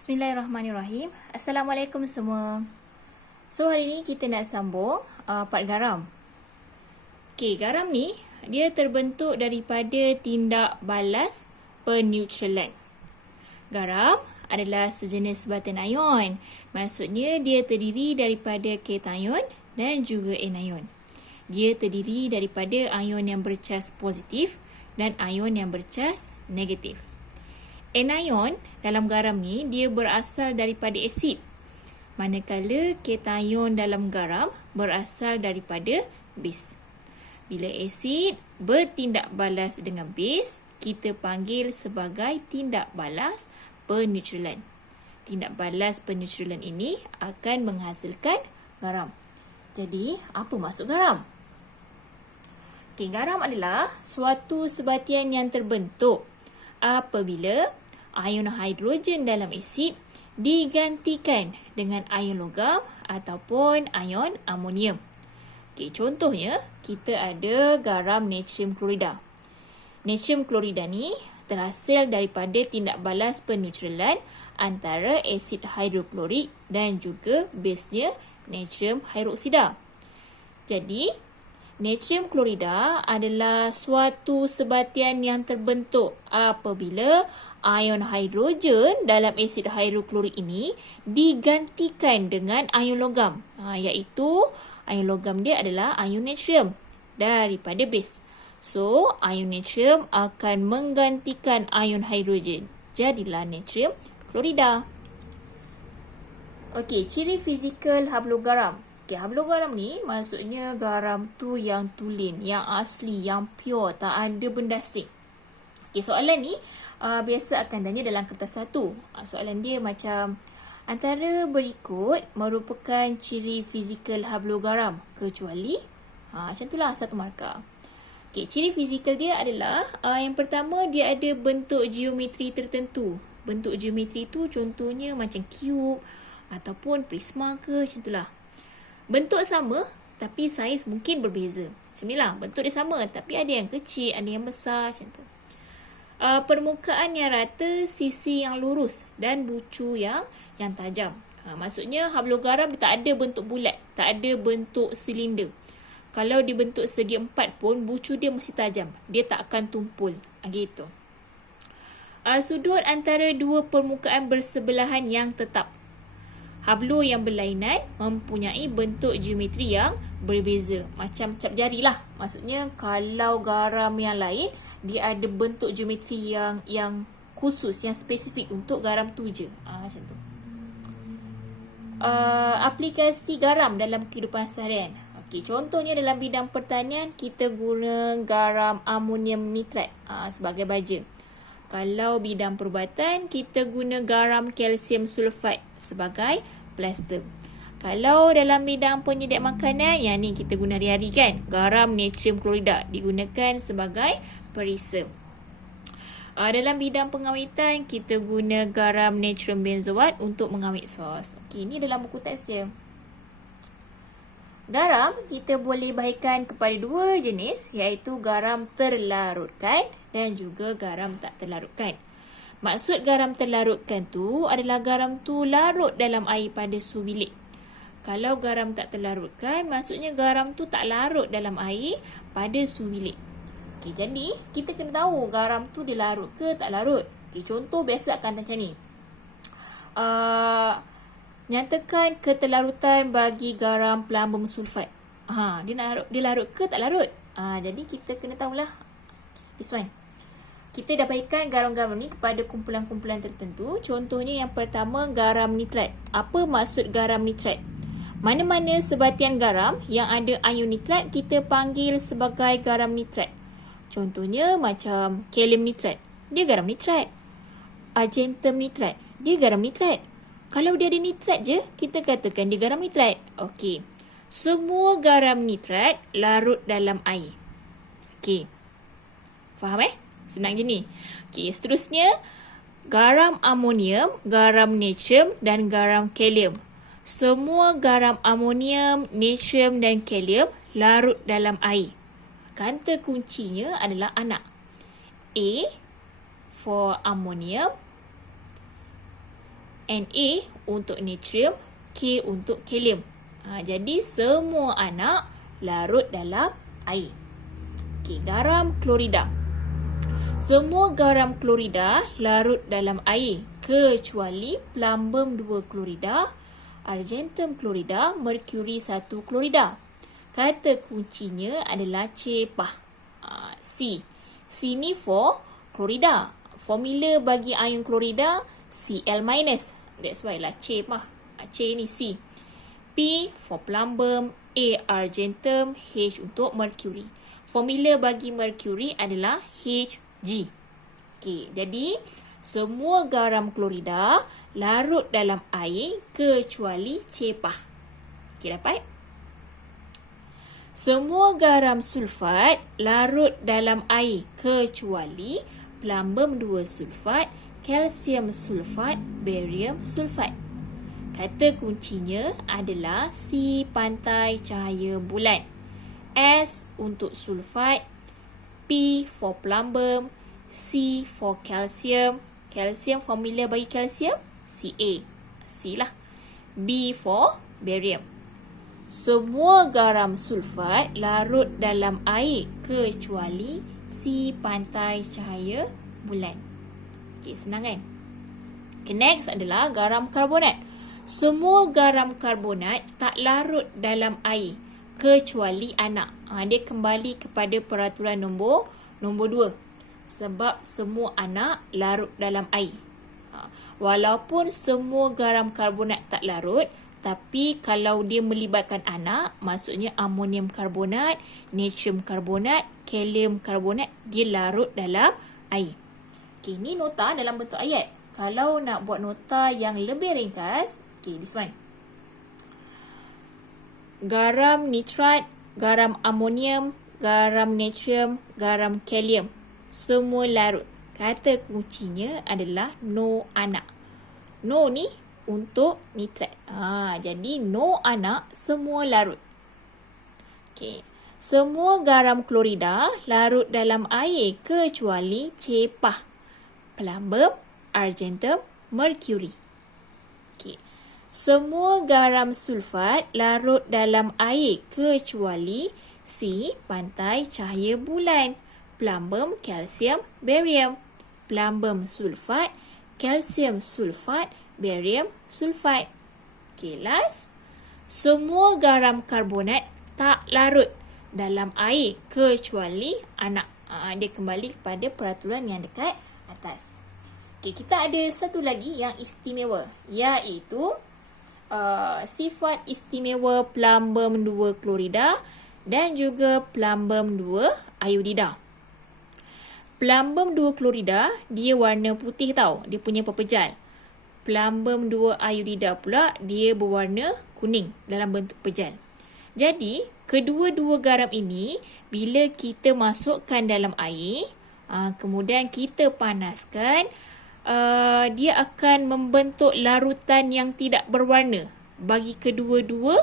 Bismillahirrahmanirrahim. Assalamualaikum semua. So hari ni kita nak sambung part garam. Okey, garam ni dia terbentuk daripada tindak balas peneutralan. Garam adalah sejenis sebatan ion. Maksudnya dia terdiri daripada kation dan juga anion. Dia terdiri daripada ion yang bercas positif dan ion yang bercas negatif. Anion dalam garam ni dia berasal daripada asid. Manakala kation dalam garam berasal daripada base. Bila asid bertindak balas dengan base, kita panggil sebagai tindak balas peneutralan. Tindak balas peneutralan ini akan menghasilkan garam. Jadi, apa maksud garam? Okay, garam adalah suatu sebatian yang terbentuk apabila ion hidrogen dalam asid digantikan dengan ion logam ataupun ion amonium. Okay, contohnya, kita ada garam natrium klorida. Natrium klorida ni terhasil daripada tindak balas peneutralan antara asid hidroklorik dan juga basenya natrium hidroksida. Jadi, natrium klorida adalah suatu sebatian yang terbentuk apabila ion hidrogen dalam asid hidroklorik ini digantikan dengan ion logam. Iaitu ion logam dia adalah ion natrium daripada base. So, ion natrium akan menggantikan ion hidrogen. Jadilah natrium klorida. Okey, ciri fizikal haplogaram. Okay, haplogaram ni maksudnya garam tu yang tulen, yang asli, yang pure, tak ada benda asing. Okay, soalan ni biasa akan tanya dalam kertas 1. Soalan dia macam, antara berikut merupakan ciri fizikal haplogaram kecuali, macam itulah 1 markah. Okay, ciri fizikal dia adalah, yang pertama dia ada bentuk geometri tertentu. Bentuk geometri tu contohnya macam cube ataupun prisma ke, macam itulah. Bentuk sama tapi saiz mungkin berbeza. Macam ni lah, bentuk dia sama tapi ada yang kecil, ada yang besar, macam tu. Permukaan yang rata, sisi yang lurus dan bucu yang tajam. Maksudnya haplogaram tak ada bentuk bulat, tak ada bentuk silinder. Kalau dibentuk segi 4 pun bucu dia mesti tajam, dia tak akan tumpul. Gitu. Sudut antara dua permukaan bersebelahan yang tetap. Hablo yang berlainan mempunyai bentuk geometri yang berbeza. Macam cap jari lah. Maksudnya kalau garam yang lain, dia ada bentuk geometri yang khusus, yang spesifik untuk garam tu je. Macam tu. Aplikasi garam dalam kehidupan seharian. Okay, contohnya dalam bidang pertanian, kita guna garam amonium nitrat sebagai baja. Kalau bidang perubatan, kita guna garam kalsium sulfat sebagai plaster. Kalau dalam bidang penyediaan makanan, yang ni kita guna hari-hari kan, garam natrium klorida digunakan sebagai perisa. Dalam bidang pengawitan, kita guna garam natrium benzoat untuk mengawit sos. Okey, ni dalam buku teks je. Garam kita boleh bahagikan kepada dua jenis, iaitu garam terlarutkan dan juga garam tak terlarutkan. Maksud garam terlarutkan tu adalah garam tu larut dalam air pada suhu bilik. Kalau garam tak terlarutkan, maksudnya garam tu tak larut dalam air pada suhu bilik. Okay, jadi kita kena tahu garam tu dia larut ke tak larut. Okay, contoh biasa akan macam ni. Nyatakan keterlarutan bagi garam plumbum sulfat. Dia larut ke tak larut? Jadi kita kena tahulah. This one. Kita dah bahagikan garam-garam ni kepada kumpulan-kumpulan tertentu. Contohnya yang pertama, garam nitrat. Apa maksud garam nitrat? Mana-mana sebatian garam yang ada ion nitrat, kita panggil sebagai garam nitrat. Contohnya macam kalium nitrat, dia garam nitrat. Argentum nitrat, dia garam nitrat. Kalau dia ada nitrat je, kita katakan dia garam nitrat. Okey. Semua garam nitrat larut dalam air. Okey. Faham Senang je ni. Okey, seterusnya garam amonium, garam natrium dan garam kalium. Semua garam amonium, natrium dan kalium larut dalam air. Kata kuncinya adalah anak. A for ammonium, Na untuk natrium, K untuk kalium. Jadi semua anak larut dalam air. Okey, garam klorida. Semua garam klorida larut dalam air kecuali plumbum 2 klorida, argentum klorida, merkuri 1 klorida. Kata kuncinya adalah cepah. C. C ni for klorida. Formula bagi ion klorida Cl-. That's why lah cepah. C ni C. P for plumbum, A argentum, H untuk merkuri. Formula bagi merkuri adalah Hg. Okey, jadi semua garam klorida larut dalam air kecuali cepah. Okey, dapat? Semua garam sulfat larut dalam air kecuali plumbum 2 sulfat, kalsium sulfat, barium sulfat. Kata kuncinya adalah C pantai cahaya bulan. S untuk sulfat, P for plumbum, C for kalsium. Kalsium formula bagi kalsium Ca. C lah. B for barium. Semua garam sulfat larut dalam air kecuali C pantai cahaya bulan. Okey, senang kan? Okay, next adalah garam karbonat. Semua garam karbonat tak larut dalam air kecuali anak. Dia kembali kepada peraturan nombor 2. Sebab semua anak larut dalam air. Walaupun semua garam karbonat tak larut, tapi kalau dia melibatkan anak, maksudnya amonium karbonat, natrium karbonat, kalium karbonat, dia larut dalam air. Okay, ni nota dalam bentuk ayat. Kalau nak buat nota yang lebih ringkas, okay, this one. Garam nitrat, garam amonium, garam natrium, garam kalium. Semua larut. Kata kuncinya adalah no anak. No ni untuk nitrat. Jadi no anak, semua larut. Okay. Semua garam klorida larut dalam air kecuali cepah, plumbum, argentum, merkuri. Okay. Semua garam sulfat larut dalam air kecuali C pantai cahaya bulan, plumbum, kalsium, barium. Plumbum sulfat, kalsium sulfat, barium sulfat. Okay, last. Semua garam karbonat tak larut dalam air kecuali anak. Dia kembali kepada peraturan yang dekat atas. Okay, kita ada satu lagi yang istimewa, iaitu sifat istimewa plumbum 2 klorida dan juga plumbum 2 iodida. Plumbum 2 klorida dia warna putih tau, dia punya pepejal. Plumbum 2 iodida pula dia berwarna kuning dalam bentuk pejal. Jadi, kedua-dua garam ini bila kita masukkan dalam air, kemudian kita panaskan, dia akan membentuk larutan yang tidak berwarna bagi kedua-dua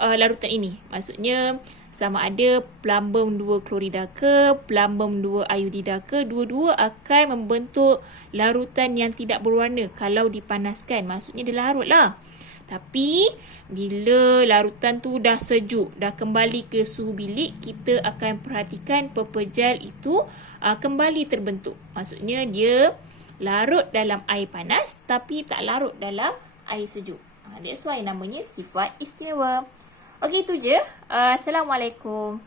larutan ini. Maksudnya sama ada plumbum 2 klorida ke, plumbum 2 iodida ke, dua-dua akan membentuk larutan yang tidak berwarna kalau dipanaskan. Maksudnya dia larut lah. Tapi bila larutan tu dah sejuk, dah kembali ke suhu bilik, kita akan perhatikan pepejal itu kembali terbentuk. Maksudnya dia larut dalam air panas tapi tak larut dalam air sejuk. That's why namanya sifat istimewa. Okey, itu je. Assalamualaikum.